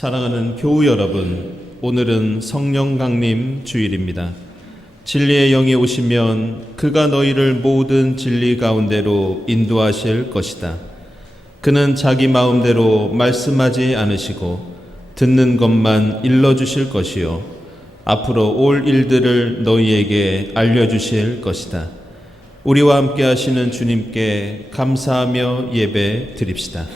사랑하는 교우 여러분, 오늘은 성령 강림 주일입니다. 진리의 영이 오시면 그가 너희를 모든 진리 가운데로 인도하실 것이다. 그는 자기 마음대로 말씀하지 않으시고 듣는 것만 일러주실 것이요 앞으로 올 일들을 너희에게 알려주실 것이다. 우리와 함께 하시는 주님께 감사하며 예배 드립시다.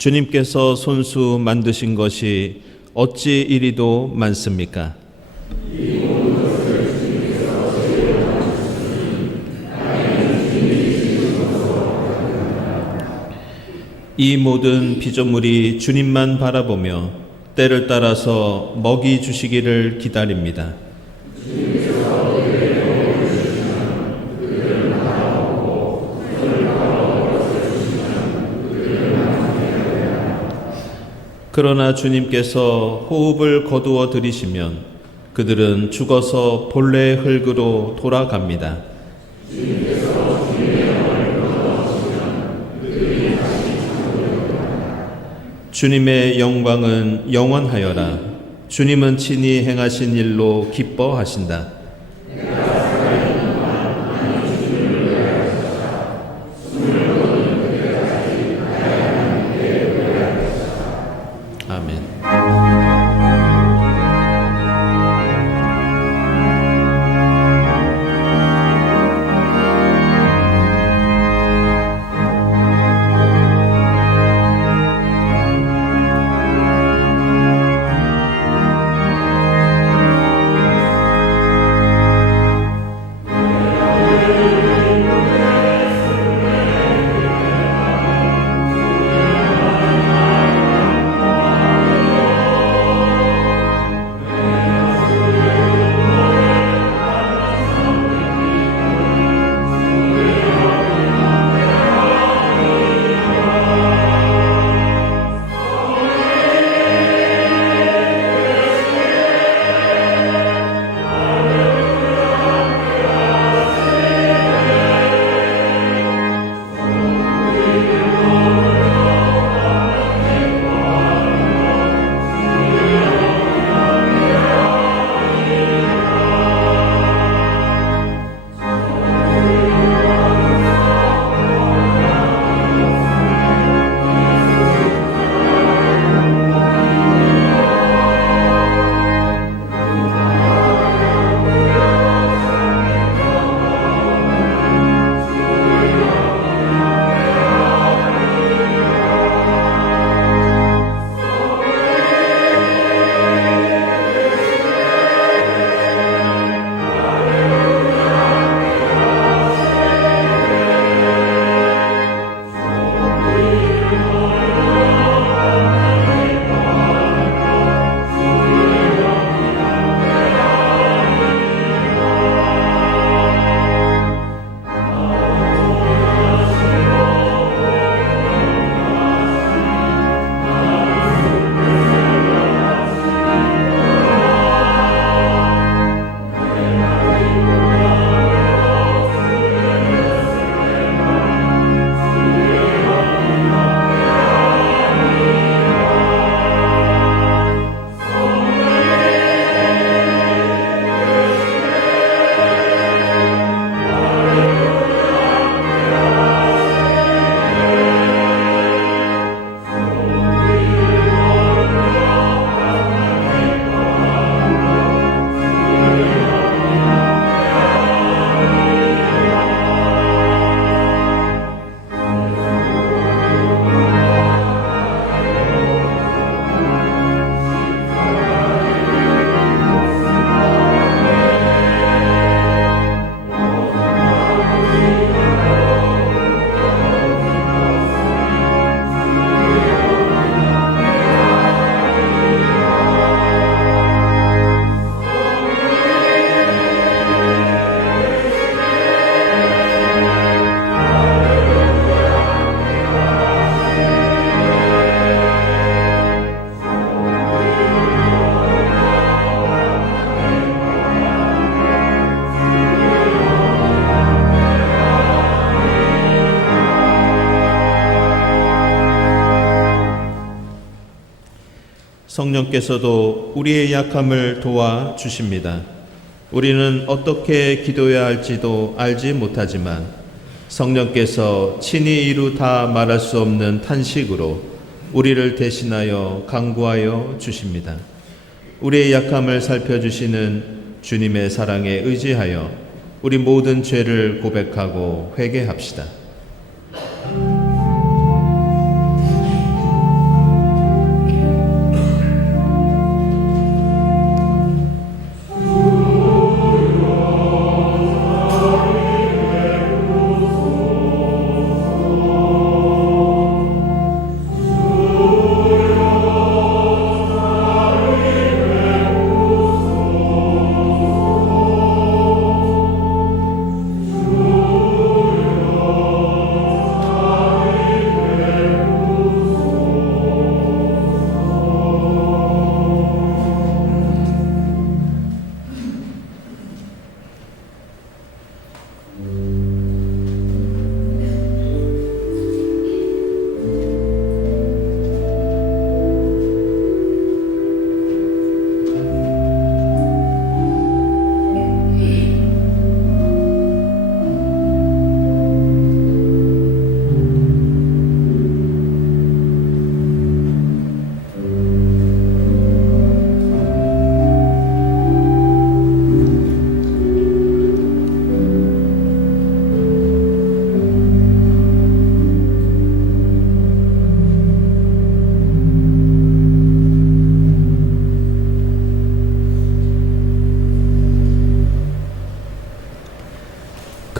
주님께서 손수 만드신 것이 어찌 이리도 많습니까? 이 모든 피조물이 주님만 바라보며 때를 따라서 먹이 주시기를 기다립니다. 그러나 주님께서 호흡을 거두어 들이시면 그들은 죽어서 본래의 흙으로 돌아갑니다. 주님의 영광은 영원하여라. 주님은 친히 행하신 일로 기뻐하신다. 아멘. 성령께서도 우리의 약함을 도와 주십니다. 우리는 어떻게 기도해야 할지도 알지 못하지만 성령께서 친히 이루 다 말할 수 없는 탄식으로 우리를 대신하여 간구하여 주십니다. 우리의 약함을 살펴주시는 주님의 사랑에 의지하여 우리 모든 죄를 고백하고 회개합시다.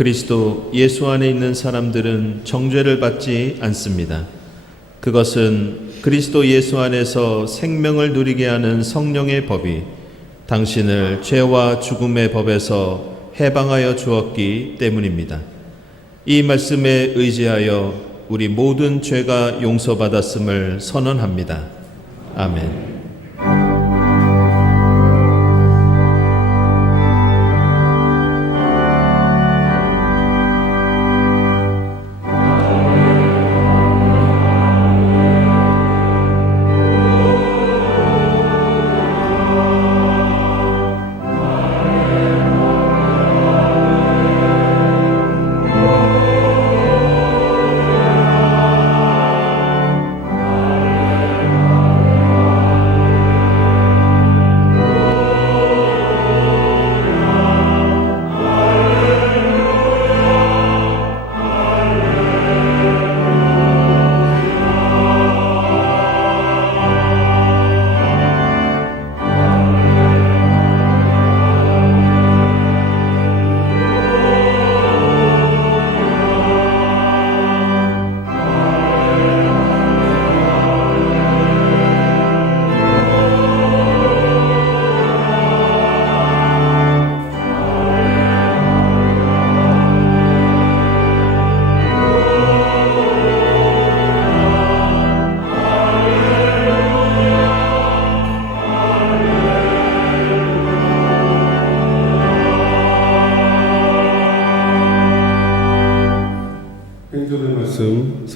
그리스도 예수 안에 있는 사람들은 정죄를 받지 않습니다. 그것은 그리스도 예수 안에서 생명을 누리게 하는 성령의 법이 당신을 죄와 죽음의 법에서 해방하여 주었기 때문입니다. 이 말씀에 의지하여 우리 모든 죄가 용서받았음을 선언합니다. 아멘.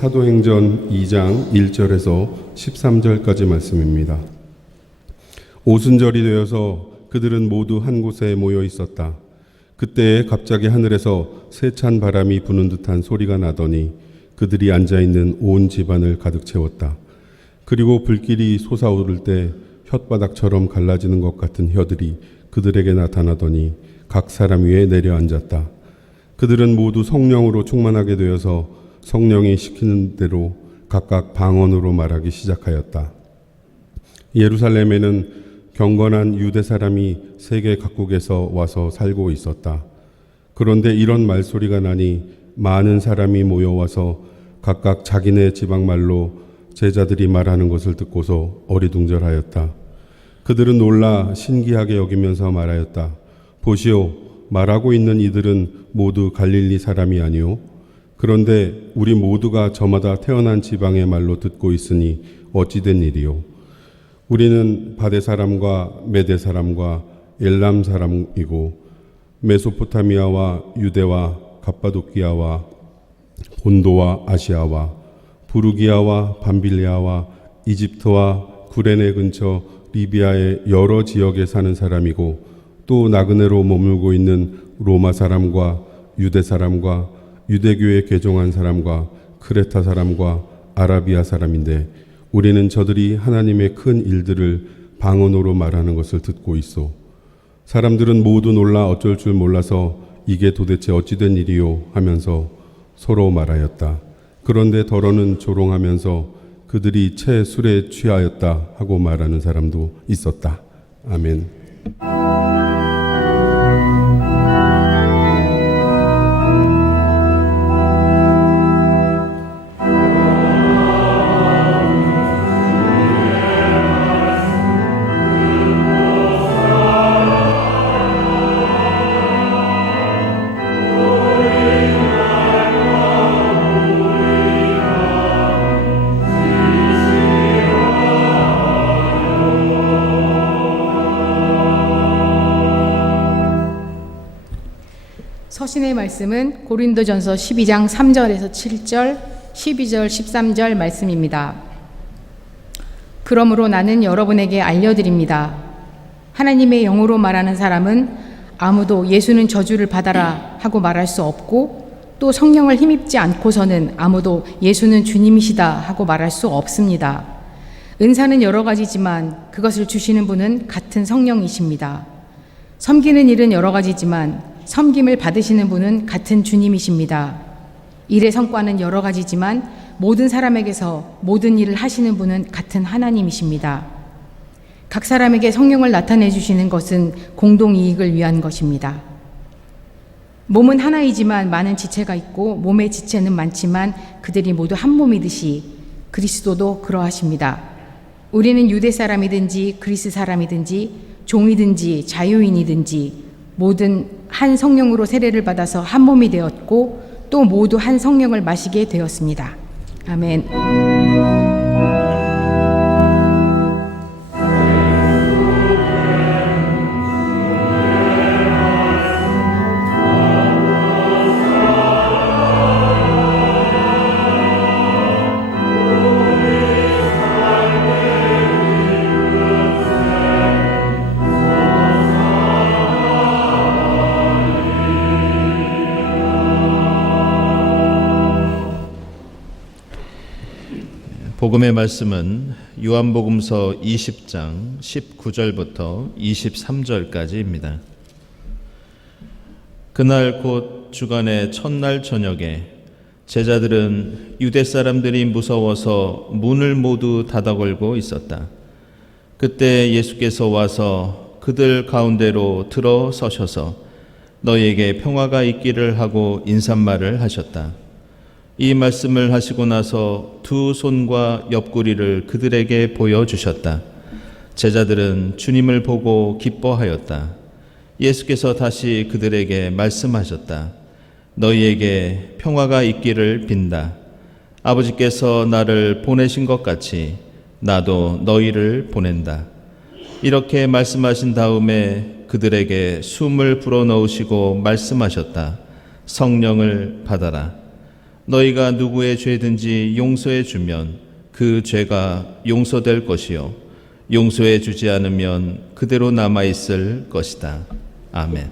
사도행전 2장 1절에서 13절까지 말씀입니다. 오순절이 되어서 그들은 모두 한 곳에 모여 있었다. 그때 갑자기 하늘에서 세찬 바람이 부는 듯한 소리가 나더니 그들이 앉아있는 온 집안을 가득 채웠다. 그리고 불길이 솟아오를 때 혓바닥처럼 갈라지는 것 같은 혀들이 그들에게 나타나더니 각 사람 위에 내려앉았다. 그들은 모두 성령으로 충만하게 되어서 성령이 시키는 대로 각각 방언으로 말하기 시작하였다. 예루살렘에는 경건한 유대 사람이 세계 각국에서 와서 살고 있었다. 그런데 이런 말소리가 나니 많은 사람이 모여와서 각각 자기네 지방말로 제자들이 말하는 것을 듣고서 어리둥절하였다. 그들은 놀라 신기하게 여기면서 말하였다. 보시오, 말하고 있는 이들은 모두 갈릴리 사람이 아니오? 그런데 우리 모두가 저마다 태어난 지방의 말로 듣고 있으니 어찌된 일이요? 우리는 바데 사람과 메데 사람과 엘람 사람이고 메소포타미아와 유대와 갑바도키아와 본도와 아시아와 부르기아와 밤빌리아와 이집트와 구레네 근처 리비아의 여러 지역에 사는 사람이고 또 나그네로 머물고 있는 로마 사람과 유대 사람과 유대교에 개종한 사람과 크레타 사람과 아라비아 사람인데 우리는 저들이 하나님의 큰 일들을 방언으로 말하는 것을 듣고 있어. 사람들은 모두 놀라 어쩔 줄 몰라서 이게 도대체 어찌된 일이요 하면서 서로 말하였다. 그런데 더러는 조롱하면서 그들이 채 술에 취하였다 하고 말하는 사람도 있었다. 아멘. 서신의 말씀은 고린도전서 12장 3절에서 7절, 12절, 13절 말씀입니다. 그러므로 나는 여러분에게 알려드립니다. 하나님의 영으로 말하는 사람은 아무도 예수는 저주를 받아라 하고 말할 수 없고 또 성령을 힘입지 않고서는 아무도 예수는 주님이시다 하고 말할 수 없습니다. 은사는 여러 가지지만 그것을 주시는 분은 같은 성령이십니다. 섬기는 일은 여러 가지지만 섬김을 받으시는 분은 같은 주님이십니다. 일의 성과는 여러 가지지만 모든 사람에게서 모든 일을 하시는 분은 같은 하나님이십니다. 각 사람에게 성령을 나타내 주시는 것은 공동 이익을 위한 것입니다. 몸은 하나이지만 많은 지체가 있고 몸의 지체는 많지만 그들이 모두 한 몸이듯이 그리스도도 그러하십니다. 우리는 유대 사람이든지 그리스 사람이든지 종이든지 자유인이든지 모든 한 성령으로 세례를 받아서 한 몸이 되었고 또 모두 한 성령을 마시게 되었습니다. 아멘. 복음의 말씀은 요한복음서 20장 19절부터 23절까지입니다. 그날 곧 주간의 첫날 저녁에 제자들은 유대 사람들이 무서워서 문을 모두 닫아 걸고 있었다. 그때 예수께서 와서 그들 가운데로 들어서셔서 너희에게 평화가 있기를 하고 인사말을 하셨다. 이 말씀을 하시고 나서 두 손과 옆구리를 그들에게 보여주셨다. 제자들은 주님을 보고 기뻐하였다. 예수께서 다시 그들에게 말씀하셨다. 너희에게 평화가 있기를 빈다. 아버지께서 나를 보내신 것 같이 나도 너희를 보낸다. 이렇게 말씀하신 다음에 그들에게 숨을 불어넣으시고 말씀하셨다. 성령을 받아라. 너희가 누구의 죄든지 용서해 주면 그 죄가 용서될 것이요 용서해 주지 않으면 그대로 남아 있을 것이다. 아멘.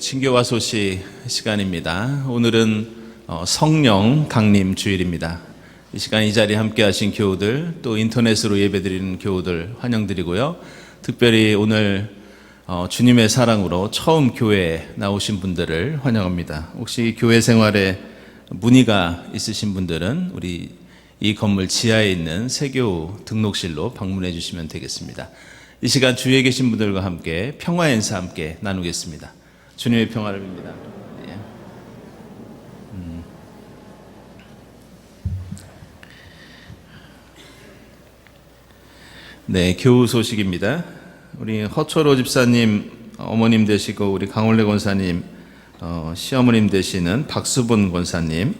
친교와 소식 시간입니다. 오늘은 성령 강림 주일입니다. 이 시간 이 자리에 함께 하신 교우들 또 인터넷으로 예배드리는 교우들 환영드리고요. 특별히 오늘 주님의 사랑으로 처음 교회에 나오신 분들을 환영합니다. 혹시 교회 생활에 문의가 있으신 분들은 우리 이 건물 지하에 있는 세교 등록실로 방문해 주시면 되겠습니다. 이 시간 주위에 계신 분들과 함께 평화 인사 함께 나누겠습니다. 주님의 평화를 빕니다. 예. 네, 교우 소식입니다. 우리 허철호 집사님 어머님 되시고 우리 강원래 권사님 시어머님 되시는 박수본 권사님,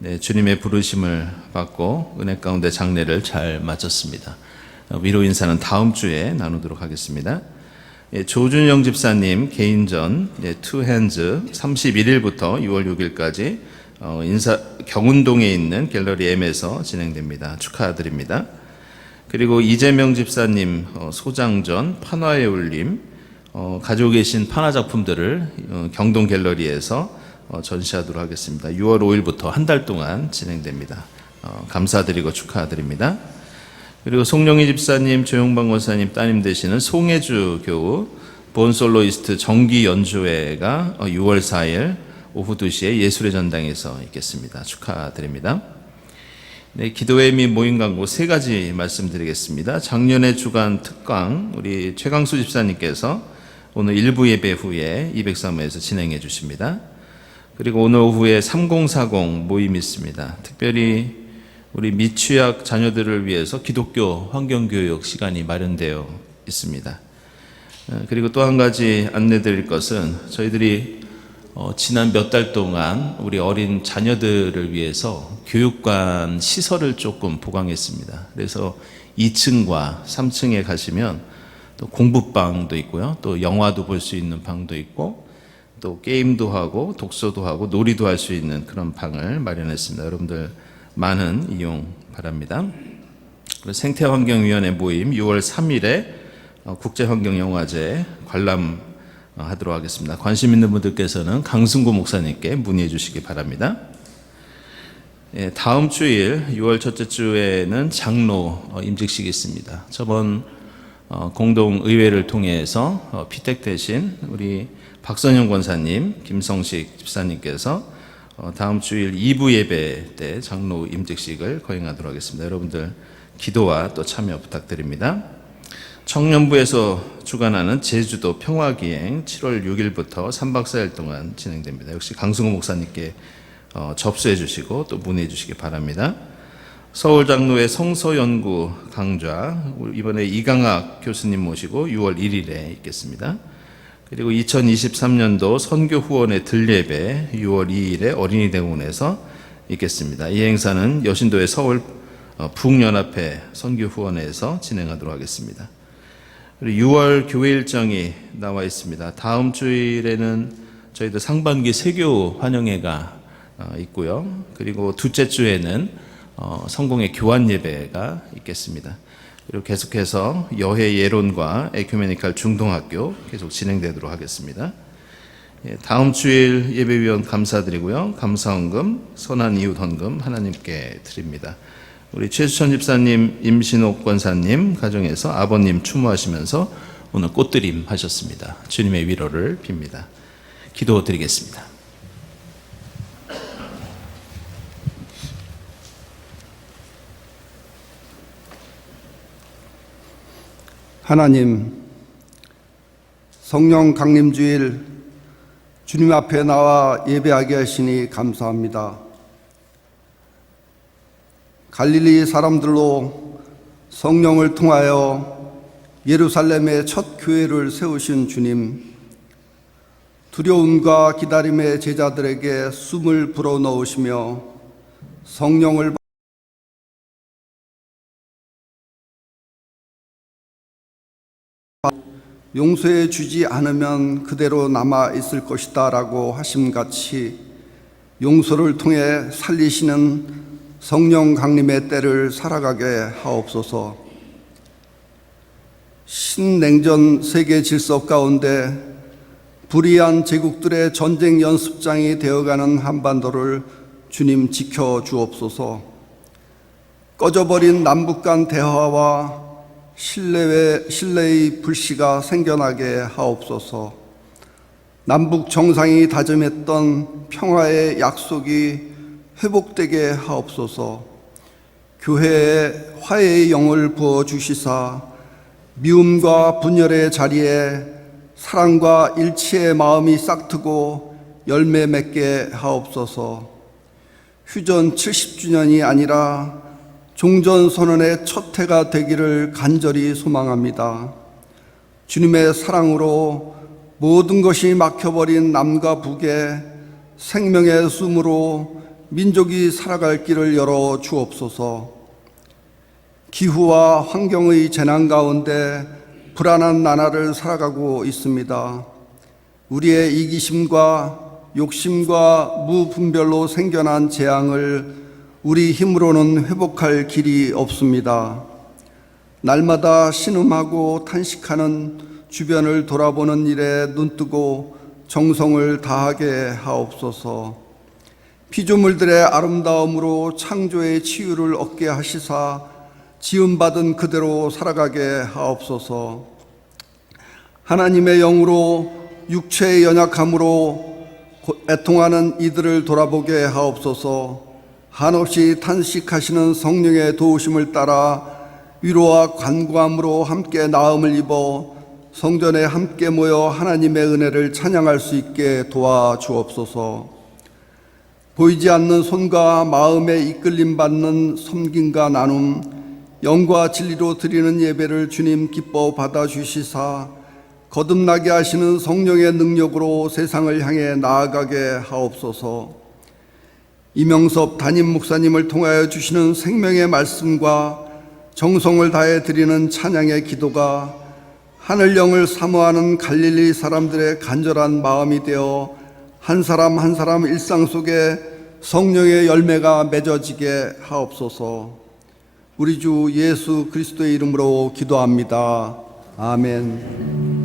네, 주님의 부르심을 받고 은혜 가운데 장례를 잘 마쳤습니다. 위로 인사는 다음 주에 나누도록 하겠습니다. 예, 조준영 집사님 개인전 투 핸즈 31일부터 6월 6일까지 경운동에 있는 갤러리 M에서 진행됩니다. 축하드립니다. 그리고 이재명 집사님 소장전 판화의 울림 가지고 계신 판화 작품들을 경동 갤러리에서 전시하도록 하겠습니다. 6월 5일부터 한 달 동안 진행됩니다. 감사드리고 축하드립니다. 그리고 송영희 집사님, 조용방 권사님 따님 되시는 송혜주 교우 본솔로이스트 정기 연주회가 6월 4일 오후 2시에 예술의 전당에서 있겠습니다. 축하드립니다. 네, 기도회 및 모임 광고 3가지 말씀드리겠습니다. 작년의 주간 특강 우리 최강수 집사님께서 오늘 1부 예배 후에 203호에서 진행해 주십니다. 그리고 오늘 오후에 3040 모임이 있습니다. 특별히 우리 미취학 자녀들을 위해서 기독교 환경교육 시간이 마련되어 있습니다. 그리고 또 한 가지 안내드릴 것은 저희들이 지난 몇 달 동안 우리 어린 자녀들을 위해서 교육관 시설을 조금 보강했습니다. 그래서 2층과 3층에 가시면 또 공부방도 있고요. 또 영화도 볼 수 있는 방도 있고 또 게임도 하고 독서도 하고 놀이도 할 수 있는 그런 방을 마련했습니다. 여러분들 많은 이용 바랍니다. 생태환경위원회 모임 6월 3일에 국제환경영화제 관람하도록 하겠습니다. 관심 있는 분들께서는 강승구 목사님께 문의해 주시기 바랍니다. 예, 다음 주일 6월 첫째 주에는 장로 임직식이 있습니다. 저번 공동의회를 통해서 피택되신 우리 박선영 권사님, 김성식 집사님께서 다음 주일 2부 예배 때 장로 임직식을 거행하도록 하겠습니다. 여러분들 기도와 또 참여 부탁드립니다. 청년부에서 주관하는 제주도 평화기행 7월 6일부터 3박 4일 동안 진행됩니다. 역시 강승호 목사님께 접수해 주시고 또 문의해 주시기 바랍니다. 서울장로회 성서연구 강좌 이번에 이강학 교수님 모시고 6월 1일에 있겠습니다. 그리고 2023년도 선교 후원의 들예배 6월 2일에 어린이 대공원에서 있겠습니다. 이 행사는 여신도의 서울 북연합회 선교 후원회에서 진행하도록 하겠습니다. 그리고 6월 교회 일정이 나와 있습니다. 다음 주일에는 저희들 상반기 세교 환영회가 있고요. 그리고 둘째 주에는 성공의 교환 예배가 있겠습니다. 그리고 계속해서 여해 예론과 에큐메니칼 중동학교 계속 진행되도록 하겠습니다. 다음 주일 예배위원 감사드리고요. 감사헌금, 선한 이웃 헌금 하나님께 드립니다. 우리 최수천 집사님, 임신옥 권사님 가정에서 아버님 추모하시면서 오늘 꽃드림 하셨습니다. 주님의 위로를 빕니다. 기도드리겠습니다. 하나님, 성령 강림주일 주님 앞에 나와 예배하게 하시니 감사합니다. 갈릴리 사람들로 성령을 통하여 예루살렘의 첫 교회를 세우신 주님, 두려움과 기다림의 제자들에게 숨을 불어넣으시며 성령을 용서해 주지 않으면 그대로 남아 있을 것이다 라고 하심같이 용서를 통해 살리시는 성령 강림의 때를 살아가게 하옵소서. 신냉전 세계 질서 가운데 불의한 제국들의 전쟁 연습장이 되어가는 한반도를 주님 지켜주옵소서. 꺼져버린 남북 간 대화와 신뢰의 불씨가 생겨나게 하옵소서. 남북 정상이 다짐했던 평화의 약속이 회복되게 하옵소서. 교회에 화해의 영을 부어주시사 미움과 분열의 자리에 사랑과 일치의 마음이 싹트고 열매 맺게 하옵소서. 휴전 70주년이 아니라 종전선언의 첫 해가 되기를 간절히 소망합니다. 주님의 사랑으로 모든 것이 막혀버린 남과 북에 생명의 숨으로 민족이 살아갈 길을 열어 주옵소서. 기후와 환경의 재난 가운데 불안한 나날을 살아가고 있습니다. 우리의 이기심과 욕심과 무분별로 생겨난 재앙을 우리 힘으로는 회복할 길이 없습니다. 날마다 신음하고 탄식하는 주변을 돌아보는 일에 눈뜨고 정성을 다하게 하옵소서. 피조물들의 아름다움으로 창조의 치유를 얻게 하시사 지음받은 그대로 살아가게 하옵소서. 하나님의 영으로 육체의 연약함으로 애통하는 이들을 돌아보게 하옵소서. 한없이 탄식하시는 성령의 도우심을 따라 위로와 간구함으로 함께 나음을 입어 성전에 함께 모여 하나님의 은혜를 찬양할 수 있게 도와주옵소서. 보이지 않는 손과 마음에 이끌림 받는 섬김과 나눔, 영과 진리로 드리는 예배를 주님 기뻐 받아주시사 거듭나게 하시는 성령의 능력으로 세상을 향해 나아가게 하옵소서. 이명섭 담임 목사님을 통하여 주시는 생명의 말씀과 정성을 다해 드리는 찬양의 기도가 하늘 영을 사모하는 갈릴리 사람들의 간절한 마음이 되어 한 사람 한 사람 일상 속에 성령의 열매가 맺어지게 하옵소서. 우리 주 예수 그리스도의 이름으로 기도합니다. 아멘.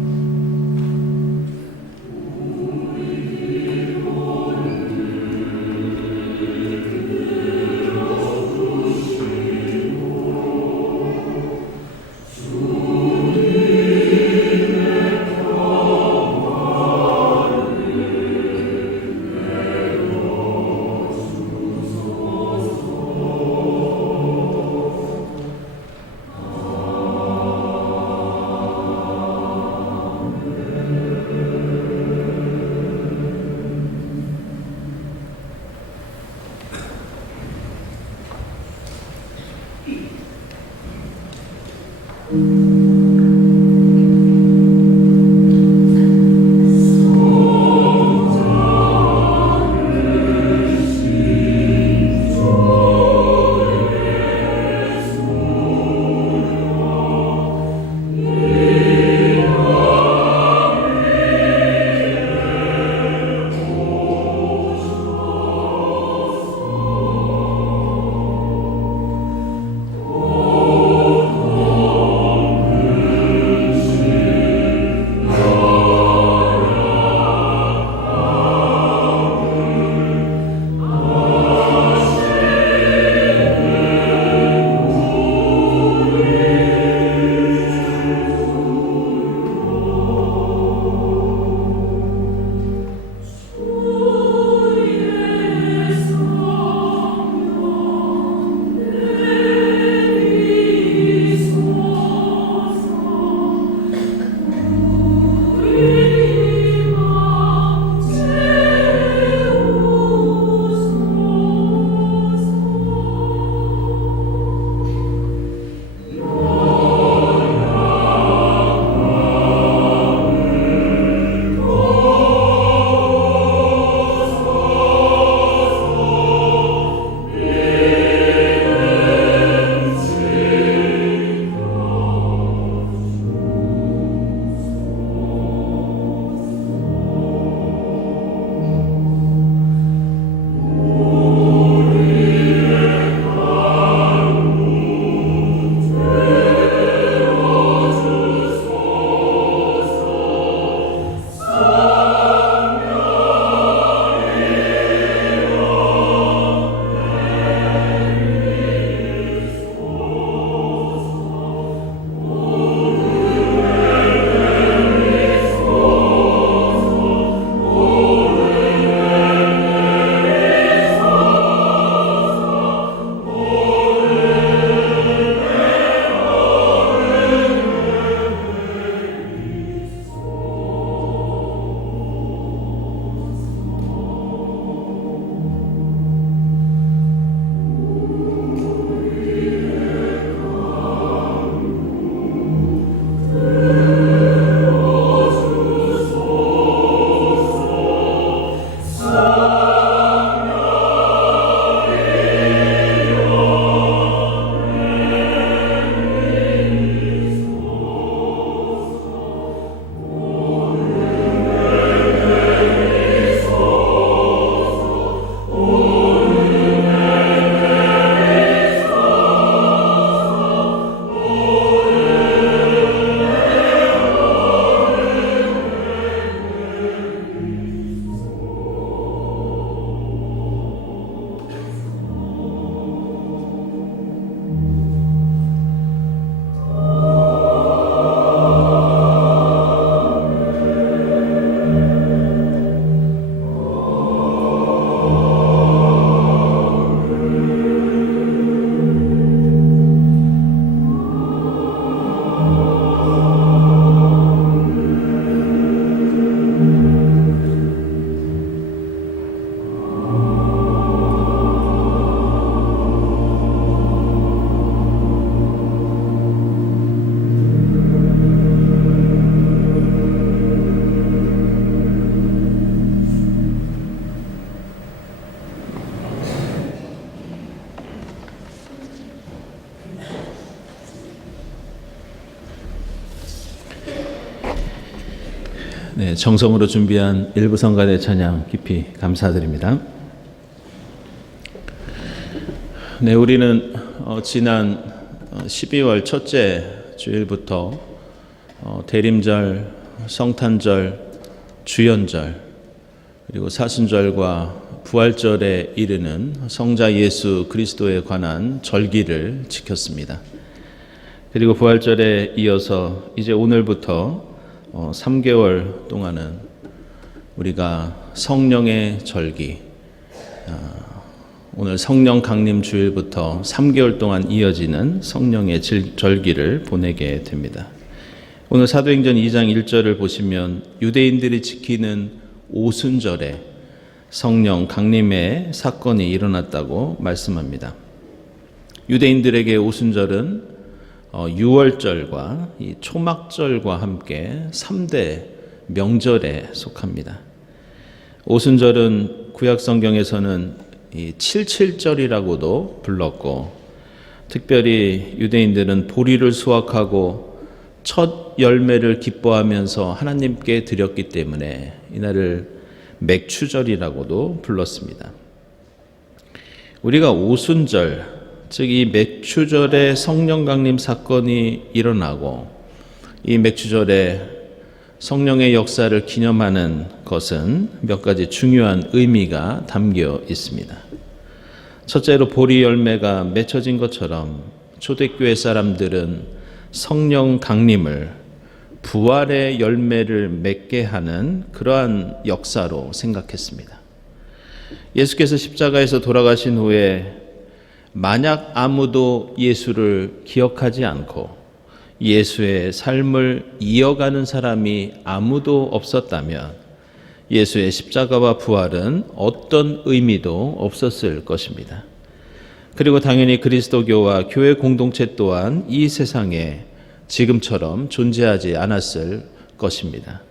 네, 정성으로 준비한 일부 성가대 찬양 깊이 감사드립니다. 네, 우리는 지난 12월 첫째 주일부터 대림절, 성탄절, 주연절, 그리고 사순절과 부활절에 이르는 성자 예수 그리스도에 관한 절기를 지켰습니다. 그리고 부활절에 이어서 이제 오늘부터 3개월 동안은 우리가 성령의 절기, 오늘 성령 강림 주일부터 3개월 동안 이어지는 성령의 절기를 보내게 됩니다. 오늘 사도행전 2장 1절을 보시면 유대인들이 지키는 오순절에 성령 강림의 사건이 일어났다고 말씀합니다. 유대인들에게 오순절은 유월절과 이 초막절과 함께 3대 명절에 속합니다. 오순절은 구약 성경에서는 이 칠칠절이라고도 불렀고, 특별히 유대인들은 보리를 수확하고 첫 열매를 기뻐하면서 하나님께 드렸기 때문에 이날을 맥추절이라고도 불렀습니다. 우리가 오순절, 즉 이 맥추절에 성령 강림 사건이 일어나고 이 맥추절에 성령의 역사를 기념하는 것은 몇 가지 중요한 의미가 담겨 있습니다. 첫째로 보리 열매가 맺혀진 것처럼 초대교회 사람들은 성령 강림을 부활의 열매를 맺게 하는 그러한 역사로 생각했습니다. 예수께서 십자가에서 돌아가신 후에 만약 아무도 예수를 기억하지 않고 예수의 삶을 이어가는 사람이 아무도 없었다면 예수의 십자가와 부활은 어떤 의미도 없었을 것입니다. 그리고 당연히 그리스도교와 교회 공동체 또한 이 세상에 지금처럼 존재하지 않았을 것입니다.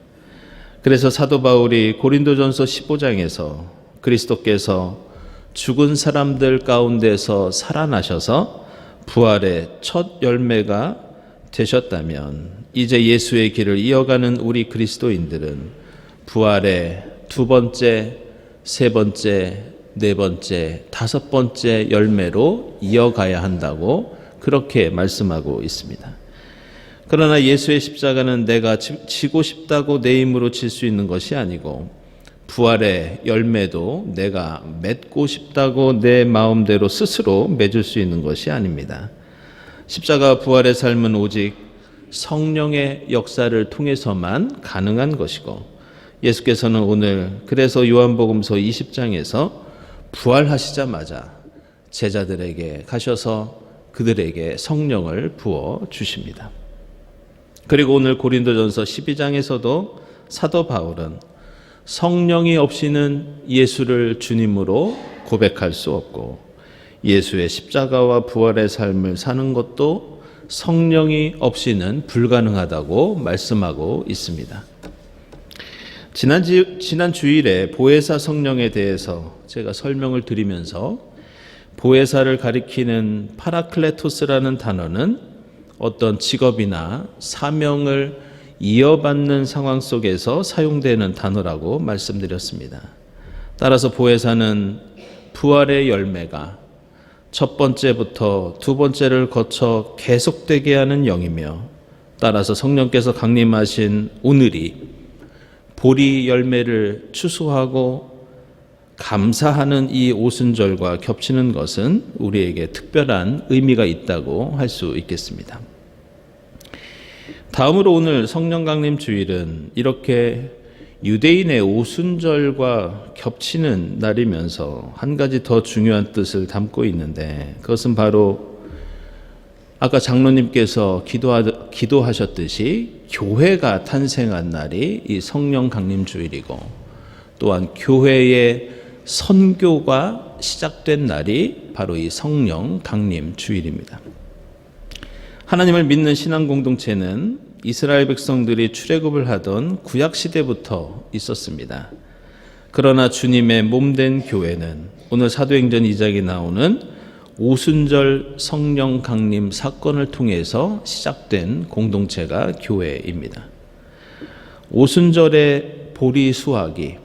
그래서 사도 바울이 고린도전서 15장에서 그리스도께서 죽은 사람들 가운데서 살아나셔서 부활의 첫 열매가 되셨다면 이제 예수의 길을 이어가는 우리 그리스도인들은 부활의 두 번째, 세 번째, 네 번째, 다섯 번째 열매로 이어가야 한다고 그렇게 말씀하고 있습니다. 그러나 예수의 십자가는 내가 지고 싶다고 내 힘으로 질 수 있는 것이 아니고 부활의 열매도 내가 맺고 싶다고 내 마음대로 스스로 맺을 수 있는 것이 아닙니다. 십자가 부활의 삶은 오직 성령의 역사를 통해서만 가능한 것이고, 예수께서는 오늘 그래서 요한복음서 20장에서 부활하시자마자 제자들에게 가셔서 그들에게 성령을 부어 주십니다. 그리고 오늘 고린도전서 12장에서도 사도 바울은 성령이 없이는 예수를 주님으로 고백할 수 없고 예수의 십자가와 부활의 삶을 사는 것도 성령이 없이는 불가능하다고 말씀하고 있습니다. 지난 주일에 보혜사 성령에 대해서 제가 설명을 드리면서 보혜사를 가리키는 파라클레토스라는 단어는 어떤 직업이나 사명을 이어받는 상황 속에서 사용되는 단어라고 말씀드렸습니다. 따라서 보혜사는 부활의 열매가 첫 번째부터 두 번째를 거쳐 계속되게 하는 영이며, 따라서 성령께서 강림하신 오늘이 보리 열매를 추수하고 감사하는 이 오순절과 겹치는 것은 우리에게 특별한 의미가 있다고 할 수 있겠습니다. 다음으로 오늘 성령 강림 주일은 이렇게 유대인의 오순절과 겹치는 날이면서 한 가지 더 중요한 뜻을 담고 있는데, 그것은 바로 아까 장로님께서 기도하셨듯이 교회가 탄생한 날이 이 성령 강림 주일이고, 또한 교회의 선교가 시작된 날이 바로 이 성령 강림 주일입니다. 하나님을 믿는 신앙 공동체는 이스라엘 백성들이 출애굽을 하던 구약 시대부터 있었습니다. 그러나 주님의 몸된 교회는 오늘 사도행전 2장에 나오는 오순절 성령 강림 사건을 통해서 시작된 공동체가 교회입니다. 오순절의 보리 수확이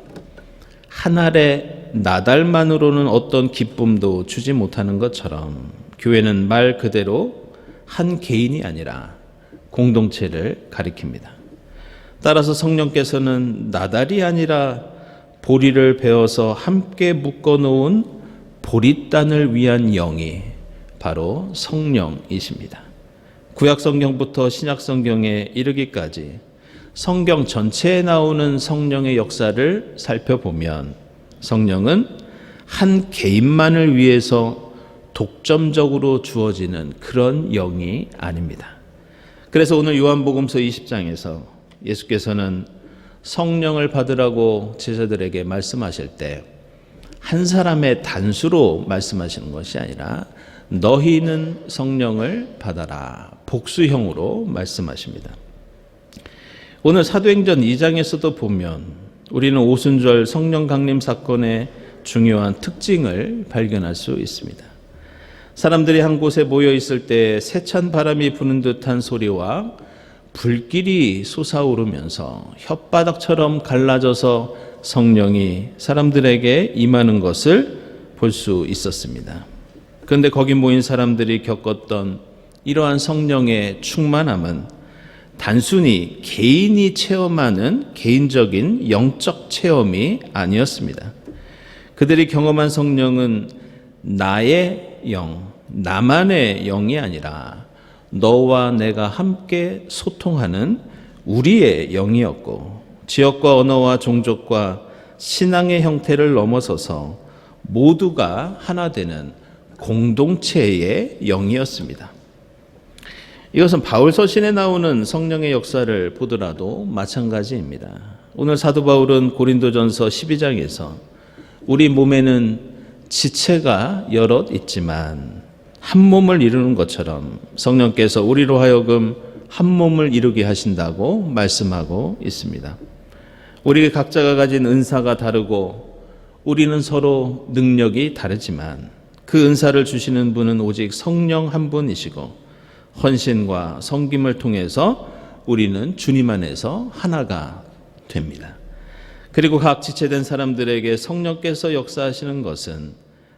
한 알의 나달만으로는 어떤 기쁨도 주지 못하는 것처럼 교회는 말 그대로 한 개인이 아니라 공동체를 가리킵니다. 따라서 성령께서는 나달이 아니라 보리를 베어서 함께 묶어놓은 보리단을 위한 영이 바로 성령이십니다. 구약 성경부터 신약 성경에 이르기까지 성경 전체에 나오는 성령의 역사를 살펴보면 성령은 한 개인만을 위해서 독점적으로 주어지는 그런 영이 아닙니다. 그래서 오늘 요한복음서 20장에서 예수께서는 성령을 받으라고 제자들에게 말씀하실 때 한 사람의 단수로 말씀하시는 것이 아니라 너희는 성령을 받아라, 복수형으로 말씀하십니다. 오늘 사도행전 2장에서도 보면 우리는 오순절 성령 강림 사건의 중요한 특징을 발견할 수 있습니다. 사람들이 한 곳에 모여 있을 때 세찬 바람이 부는 듯한 소리와 불길이 솟아오르면서 혓바닥처럼 갈라져서 성령이 사람들에게 임하는 것을 볼 수 있었습니다. 그런데 거기 모인 사람들이 겪었던 이러한 성령의 충만함은 단순히 개인이 체험하는 개인적인 영적 체험이 아니었습니다. 그들이 경험한 성령은 나의 영, 나만의 영이 아니라 너와 내가 함께 소통하는 우리의 영이었고, 지역과 언어와 종족과 신앙의 형태를 넘어서서 모두가 하나 되는 공동체의 영이었습니다. 이것은 바울 서신에 나오는 성령의 역사를 보더라도 마찬가지입니다. 오늘 사도 바울은 고린도전서 12장에서 우리 몸에는 지체가 여럿 있지만 한 몸을 이루는 것처럼 성령께서 우리로 하여금 한 몸을 이루게 하신다고 말씀하고 있습니다. 우리 각자가 가진 은사가 다르고 우리는 서로 능력이 다르지만 그 은사를 주시는 분은 오직 성령 한 분이시고 헌신과 섬김을 통해서 우리는 주님 안에서 하나가 됩니다. 그리고 각 지체된 사람들에게 성령께서 역사하시는 것은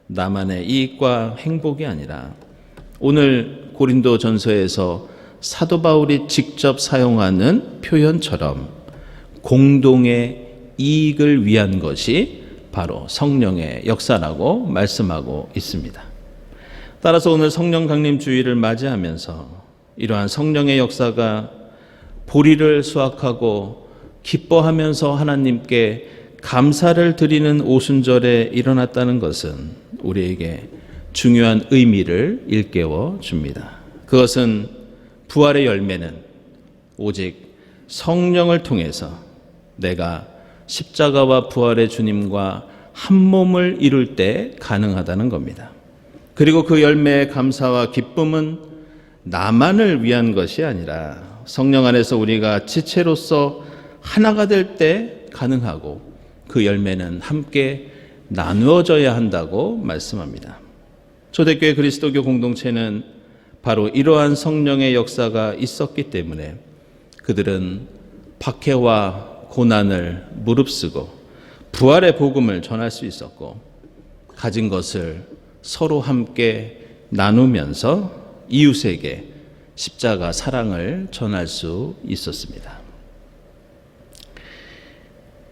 나만의 이익과 행복이 아니라 오늘 고린도 전서에서 사도 바울이 직접 사용하는 표현처럼 공동의 이익을 위한 것이 바로 성령의 역사라고 말씀하고 있습니다. 따라서 오늘 성령 강림 주일을 맞이하면서 이러한 성령의 역사가 보리를 수확하고 기뻐하면서 하나님께 감사를 드리는 오순절에 일어났다는 것은 우리에게 중요한 의미를 일깨워 줍니다. 그것은 부활의 열매는 오직 성령을 통해서 내가 십자가와 부활의 주님과 한 몸을 이룰 때 가능하다는 겁니다. 그리고 그 열매의 감사와 기쁨은 나만을 위한 것이 아니라 성령 안에서 우리가 지체로서 하나가 될 때 가능하고 그 열매는 함께 나누어져야 한다고 말씀합니다. 초대교회 그리스도교 공동체는 바로 이러한 성령의 역사가 있었기 때문에 그들은 박해와 고난을 무릅쓰고 부활의 복음을 전할 수 있었고 가진 것을 서로 함께 나누면서 이웃에게 십자가 사랑을 전할 수 있었습니다.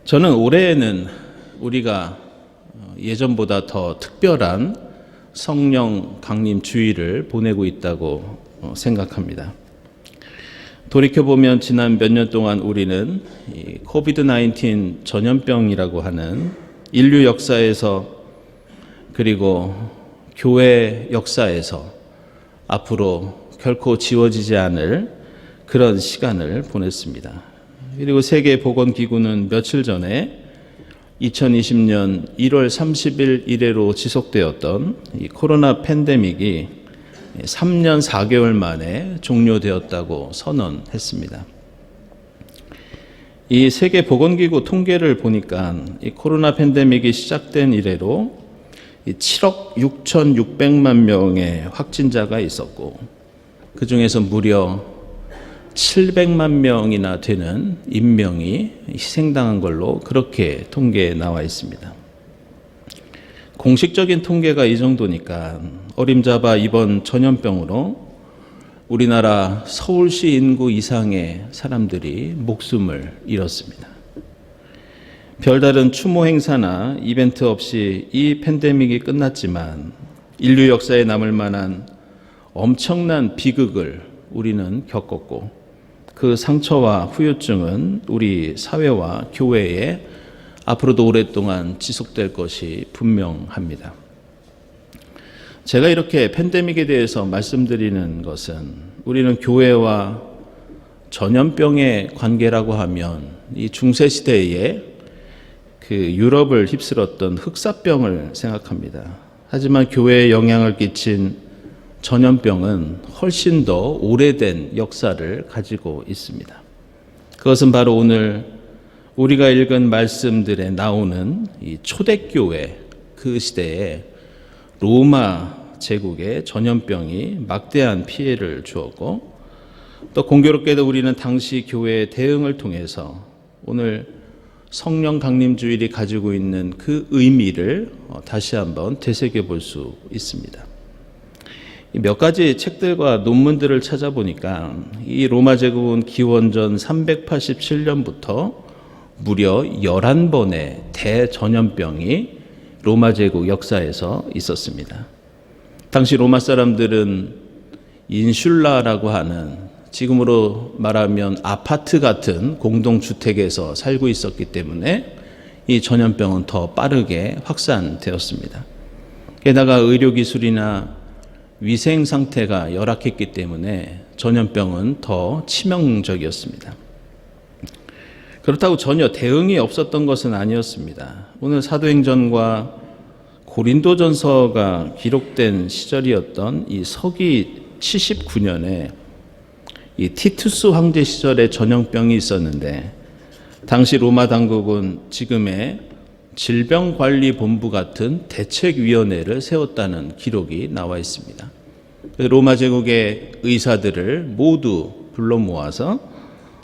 저는 올해에는 우리가 예전보다 더 특별한 성령 강림 주일을 보내고 있다고 생각합니다. 돌이켜보면 지난 몇 년 동안 우리는 이 코비드-19 전염병이라고 하는 인류 역사에서 그리고 교회 역사에서 앞으로 결코 지워지지 않을 그런 시간을 보냈습니다. 그리고 세계보건기구는 며칠 전에 2020년 1월 30일 이래로 지속되었던 이 코로나 팬데믹이 3년 4개월 만에 종료되었다고 선언했습니다. 이 세계보건기구 통계를 보니까 이 코로나 팬데믹이 시작된 이래로 7억 6,600만 명의 확진자가 있었고 그 중에서 무려 700만 명이나 되는 인명이 희생당한 걸로 그렇게 통계에 나와 있습니다. 공식적인 통계가 이 정도니까 어림잡아 이번 전염병으로 우리나라 서울시 인구 이상의 사람들이 목숨을 잃었습니다. 별다른 추모 행사나 이벤트 없이 이 팬데믹이 끝났지만 인류 역사에 남을 만한 엄청난 비극을 우리는 겪었고 그 상처와 후유증은 우리 사회와 교회에 앞으로도 오랫동안 지속될 것이 분명합니다. 제가 이렇게 팬데믹에 대해서 말씀드리는 것은 우리는 교회와 전염병의 관계라고 하면 이 중세시대에 그 유럽을 휩쓸었던 흑사병을 생각합니다. 하지만 교회에 영향을 끼친 전염병은 훨씬 더 오래된 역사를 가지고 있습니다. 그것은 바로 오늘 우리가 읽은 말씀들에 나오는 이 초대교회 그 시대에 로마 제국의 전염병이 막대한 피해를 주었고 또 공교롭게도 우리는 당시 교회의 대응을 통해서 오늘 성령 강림 주일이 가지고 있는 그 의미를 다시 한번 되새겨 볼 수 있습니다. 몇 가지 책들과 논문들을 찾아보니까 이 로마 제국은 기원전 387년부터 무려 11번의 대전염병이 로마 제국 역사에서 있었습니다. 당시 로마 사람들은 인슐라라고 하는 지금으로 말하면 아파트 같은 공동주택에서 살고 있었기 때문에 이 전염병은 더 빠르게 확산되었습니다. 게다가 의료기술이나 위생 상태가 열악했기 때문에 전염병은 더 치명적이었습니다. 그렇다고 전혀 대응이 없었던 것은 아니었습니다. 오늘 사도행전과 고린도전서가 기록된 시절이었던 이 서기 79년에 이 티투스 황제 시절에 전염병이 있었는데 당시 로마 당국은 지금의 질병관리본부 같은 대책위원회를 세웠다는 기록이 나와 있습니다. 로마 제국의 의사들을 모두 불러 모아서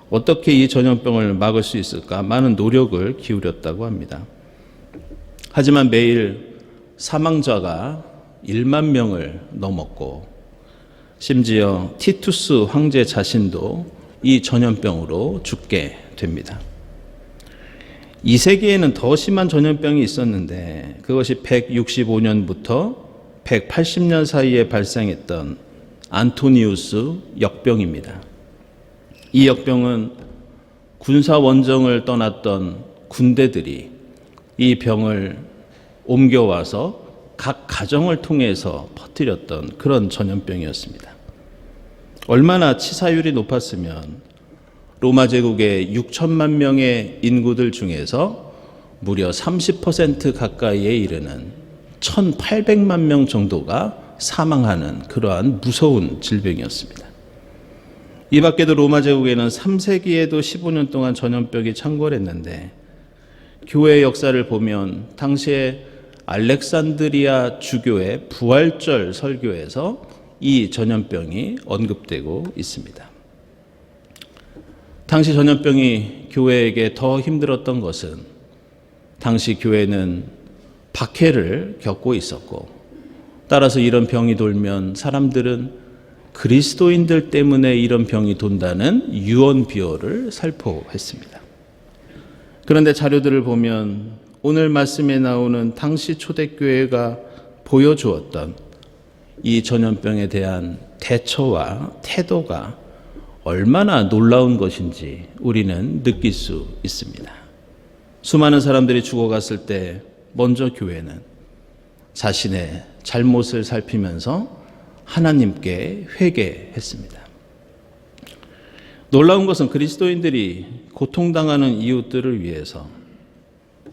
어떻게 이 전염병을 막을 수 있을까 많은 노력을 기울였다고 합니다. 하지만 매일 사망자가 1만 명을 넘었고 심지어 티투스 황제 자신도 이 전염병으로 죽게 됩니다. 2세기에는 더 심한 전염병이 있었는데 그것이 165년부터 180년 사이에 발생했던 안토니우스 역병입니다. 이 역병은 군사 원정을 떠났던 군대들이 이 병을 옮겨와서 각 가정을 통해서 퍼뜨렸던 그런 전염병이었습니다. 얼마나 치사율이 높았으면 로마 제국의 6천만 명의 인구들 중에서 무려 30% 가까이에 이르는 1,800만 명 정도가 사망하는 그러한 무서운 질병이었습니다. 이 밖에도 로마 제국에는 3세기에도 15년 동안 전염병이 창궐했는데 교회의 역사를 보면 당시에 알렉산드리아 주교의 부활절 설교에서 이 전염병이 언급되고 있습니다. 당시 전염병이 교회에게 더 힘들었던 것은 당시 교회는 박해를 겪고 있었고 따라서 이런 병이 돌면 사람들은 그리스도인들 때문에 이런 병이 돈다는 유언비어를 살포했습니다. 그런데 자료들을 보면 오늘 말씀에 나오는 당시 초대교회가 보여주었던 이 전염병에 대한 대처와 태도가 얼마나 놀라운 것인지 우리는 느낄 수 있습니다. 수많은 사람들이 죽어갔을 때 먼저 교회는 자신의 잘못을 살피면서 하나님께 회개했습니다. 놀라운 것은 그리스도인들이 고통당하는 이웃들을 위해서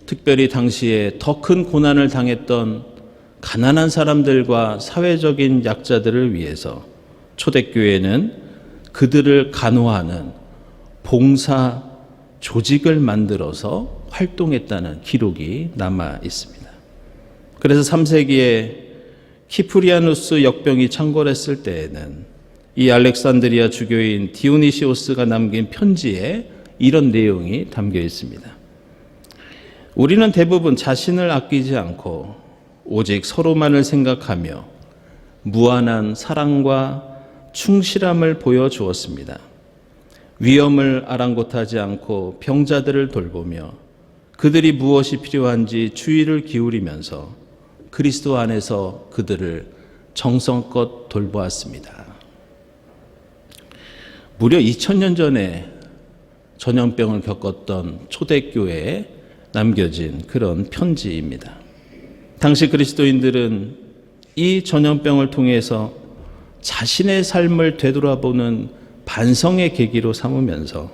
특별히 당시에 더 큰 고난을 당했던 가난한 사람들과 사회적인 약자들을 위해서 초대교회는 그들을 간호하는 봉사 조직을 만들어서 활동했다는 기록이 남아 있습니다. 그래서 3세기에 키프리아누스 역병이 창궐했을 때에는 이 알렉산드리아 주교인 디오니시오스가 남긴 편지에 이런 내용이 담겨 있습니다. 우리는 대부분 자신을 아끼지 않고 오직 서로만을 생각하며 무한한 사랑과 충실함을 보여주었습니다. 위험을 아랑곳하지 않고 병자들을 돌보며 그들이 무엇이 필요한지 주의를 기울이면서 그리스도 안에서 그들을 정성껏 돌보았습니다. 무려 2000년 전에 전염병을 겪었던 초대교회에 남겨진 그런 편지입니다. 당시 그리스도인들은 이 전염병을 통해서 자신의 삶을 되돌아보는 반성의 계기로 삼으면서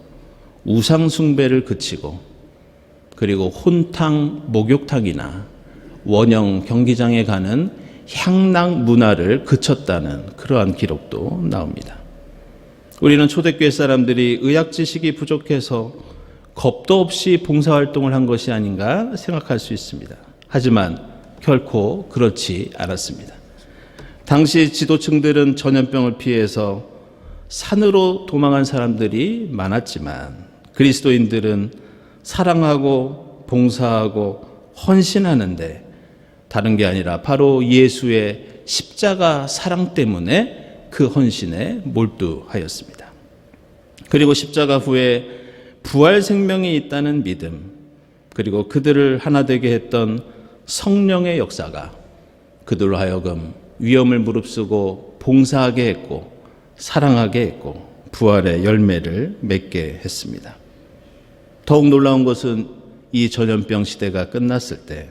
우상 숭배를 그치고 그리고 혼탕 목욕탕이나 원형 경기장에 가는 향락 문화를 그쳤다는 그러한 기록도 나옵니다. 우리는 초대교회 사람들이 의학 지식이 부족해서 겁도 없이 봉사활동을 한 것이 아닌가 생각할 수 있습니다. 하지만 결코 그렇지 않았습니다. 당시 지도층들은 전염병을 피해서 산으로 도망한 사람들이 많았지만 그리스도인들은 사랑하고 봉사하고 헌신하는데 다른 게 아니라 바로 예수의 십자가 사랑 때문에 그 헌신에 몰두하였습니다. 그리고 십자가 후에 부활 생명이 있다는 믿음, 그리고 그들을 하나 되게 했던 성령의 역사가 그들로 하여금 위험을 무릅쓰고 봉사하게 했고 사랑하게 했고 부활의 열매를 맺게 했습니다. 더욱 놀라운 것은 이 전염병 시대가 끝났을 때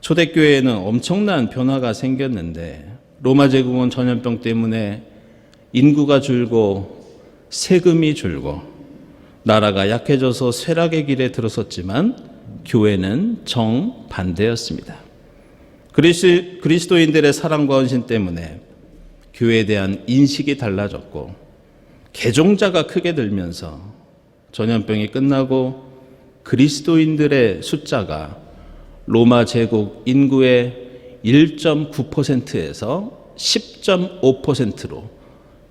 초대교회에는 엄청난 변화가 생겼는데 로마 제국은 전염병 때문에 인구가 줄고 세금이 줄고 나라가 약해져서 쇠락의 길에 들어섰지만 교회는 정반대였습니다. 그리스도인들의 사랑과 헌신 때문에 교회에 대한 인식이 달라졌고 개종자가 크게 늘면서 전염병이 끝나고 그리스도인들의 숫자가 로마 제국 인구의 1.9%에서 10.5%로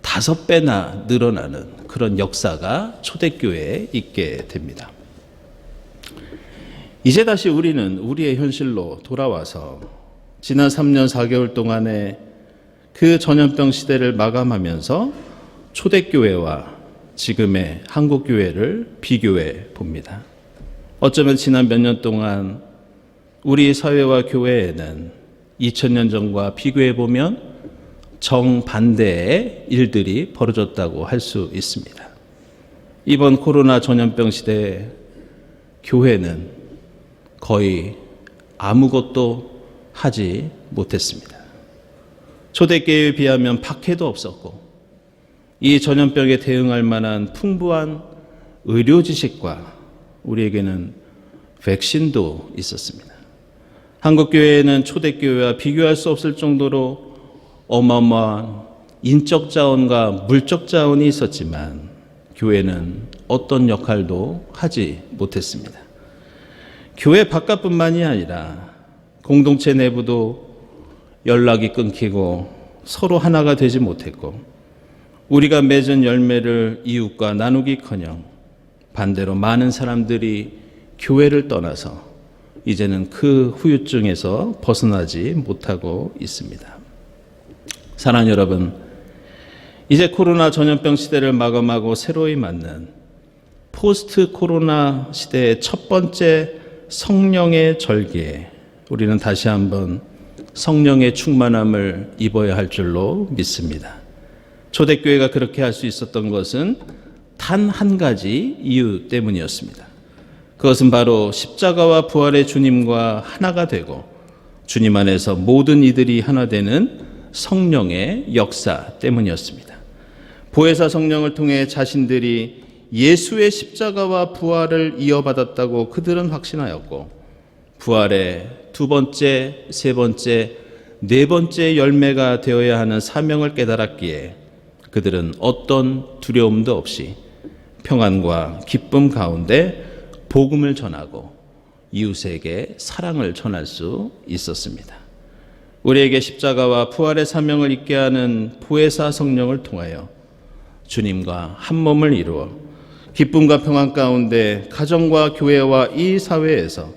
5배나 늘어나는 그런 역사가 초대교회에 있게 됩니다. 이제 다시 우리는 우리의 현실로 돌아와서 지난 3년 4개월 동안에 그 전염병 시대를 마감하면서 초대교회와 지금의 한국교회를 비교해 봅니다. 어쩌면 지난 몇 년 동안 우리 사회와 교회에는 2000년 전과 비교해 보면 정반대의 일들이 벌어졌다고 할 수 있습니다. 이번 코로나 전염병 시대에 교회는 거의 아무것도 하지 못했습니다. 초대교회에 비하면 박해도 없었고 이 전염병에 대응할 만한 풍부한 의료 지식과 우리에게는 백신도 있었습니다. 한국교회에는 초대교회와 비교할 수 없을 정도로 어마어마한 인적 자원과 물적 자원이 있었지만 교회는 어떤 역할도 하지 못했습니다. 교회 바깥뿐만이 아니라 공동체 내부도 연락이 끊기고 서로 하나가 되지 못했고 우리가 맺은 열매를 이웃과 나누기커녕 반대로 많은 사람들이 교회를 떠나서 이제는 그 후유증에서 벗어나지 못하고 있습니다. 사랑하는 여러분, 이제 코로나 전염병 시대를 마감하고 새로이 맞는 포스트 코로나 시대의 첫 번째 성령의 절기에 우리는 다시 한번 성령의 충만함을 입어야 할 줄로 믿습니다. 초대교회가 그렇게 할 수 있었던 것은 단 한 가지 이유 때문이었습니다. 그것은 바로 십자가와 부활의 주님과 하나가 되고 주님 안에서 모든 이들이 하나 되는 성령의 역사 때문이었습니다. 보혜사 성령을 통해 자신들이 예수의 십자가와 부활을 이어받았다고 그들은 확신하였고 부활의 두 번째, 세 번째, 네 번째 열매가 되어야 하는 사명을 깨달았기에 그들은 어떤 두려움도 없이 평안과 기쁨 가운데 복음을 전하고 이웃에게 사랑을 전할 수 있었습니다. 우리에게 십자가와 부활의 사명을 잊게 하는 보혜사 성령을 통하여 주님과 한 몸을 이루어 기쁨과 평안 가운데 가정과 교회와 이 사회에서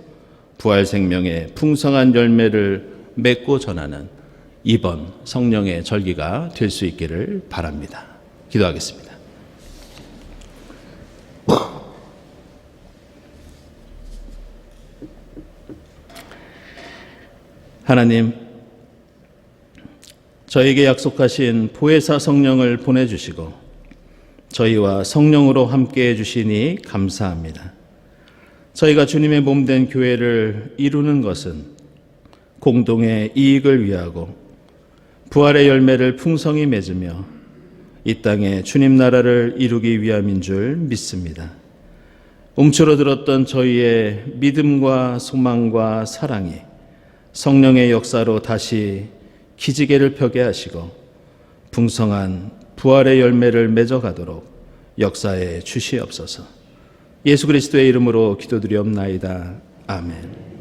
부활 생명의 풍성한 열매를 맺고 전하는 이번 성령의 절기가 될 수 있기를 바랍니다. 기도하겠습니다. 하나님, 저에게 약속하신 보혜사 성령을 보내주시고 저희와 성령으로 함께해 주시니 감사합니다. 저희가 주님의 몸된 교회를 이루는 것은 공동의 이익을 위하고 부활의 열매를 풍성히 맺으며 이 땅에 주님 나라를 이루기 위함인 줄 믿습니다. 움츠러들었던 저희의 믿음과 소망과 사랑이 성령의 역사로 다시 기지개를 펴게 하시고 풍성한 부활의 열매를 맺어가도록 역사에 주시옵소서. 예수 그리스도의 이름으로 기도드리옵나이다. 아멘.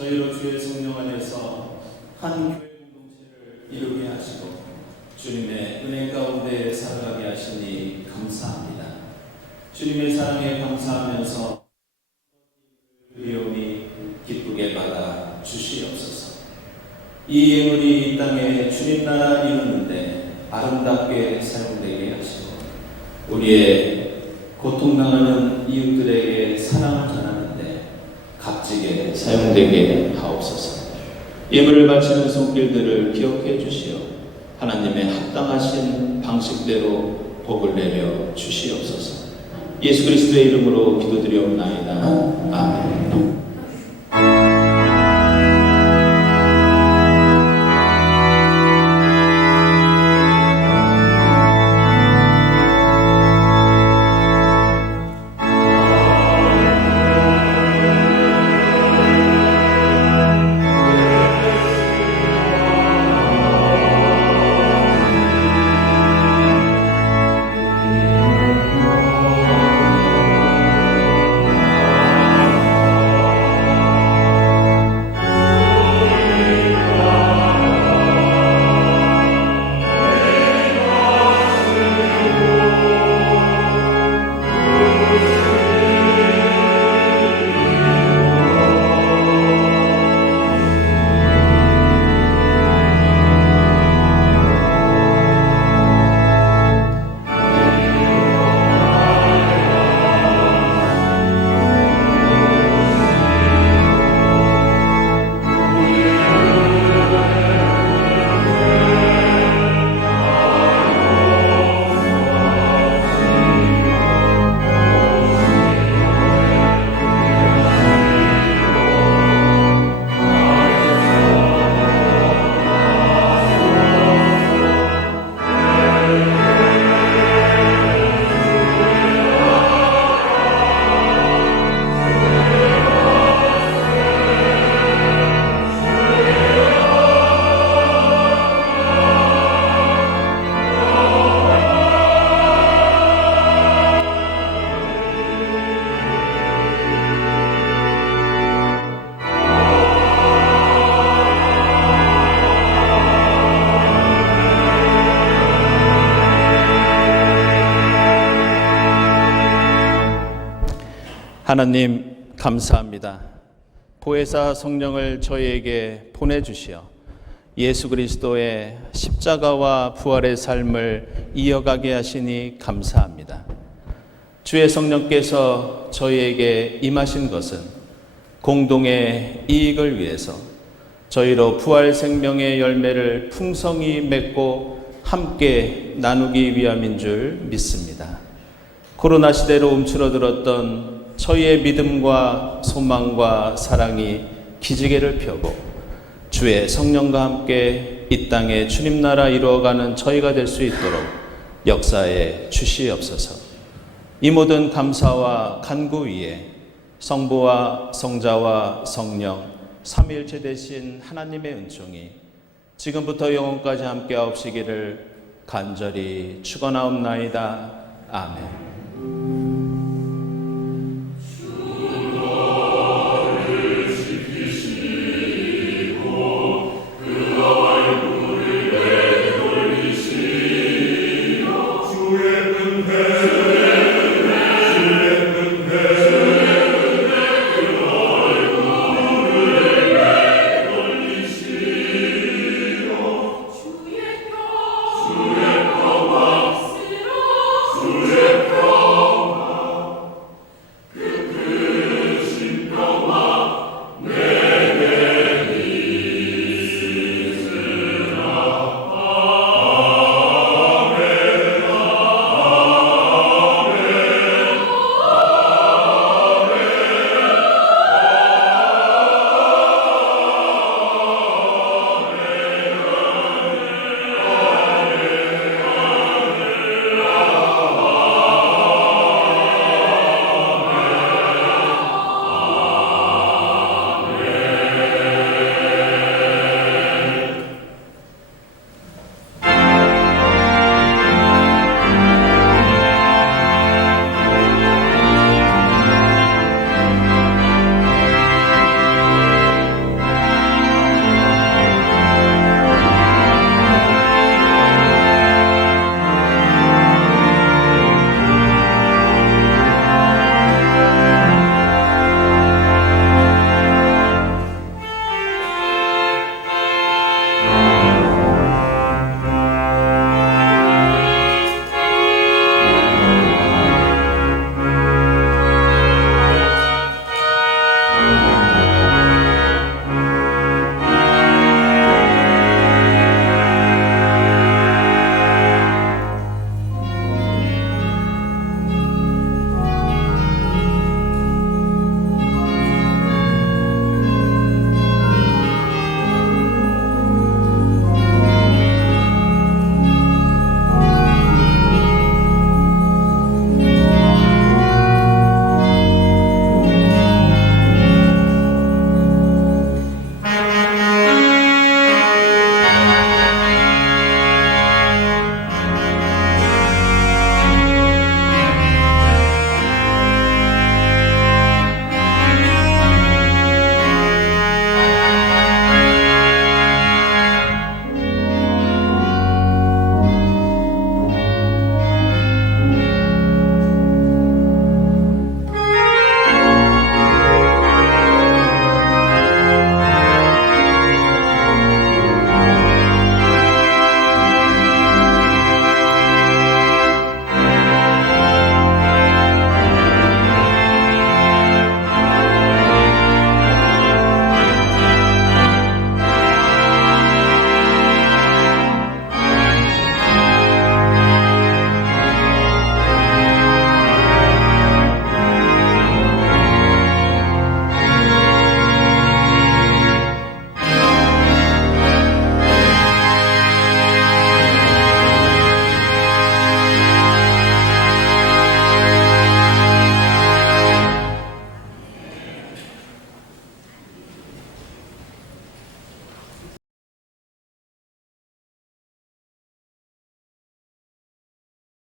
저희로 주의 성령 안에서 한 교회 공동체를 이루게 하시고 주님의 은혜 가운데 살아가게 하시니 감사합니다. 주님의 사랑에 감사하면서 의원이 기쁘게 받아 주시옵소서. 이 예물이 이 땅에 주님 나라 이루는데 아름답게 사용되게 하시고 우리의 고통당하는 이웃들에게 사랑을 전하는데 값지게 사용되게 하옵소서. 예물을 바치는 손길들을 기억해 주시어 하나님의 합당하신 방식대로 복을 내려 주시옵소서. 예수 그리스도의 이름으로 기도드리옵나이다. 아멘. 하나님 감사합니다. 보혜사 성령을 저희에게 보내주시어 예수 그리스도의 십자가와 부활의 삶을 이어가게 하시니 감사합니다. 주의 성령께서 저희에게 임하신 것은 공동의 이익을 위해서 저희로 부활 생명의 열매를 풍성히 맺고 함께 나누기 위함인 줄 믿습니다. 코로나 시대로 움츠러들었던 저희의 믿음과 소망과 사랑이 기지개를 펴고 주의 성령과 함께 이 땅에 주님 나라 이루어가는 저희가 될 수 있도록 역사에 주시옵소서. 이 모든 감사와 간구 위에 성부와 성자와 성령 삼위일체 되신 하나님의 은총이 지금부터 영원까지 함께 하옵시기를 간절히 축원하옵나이다. 아멘.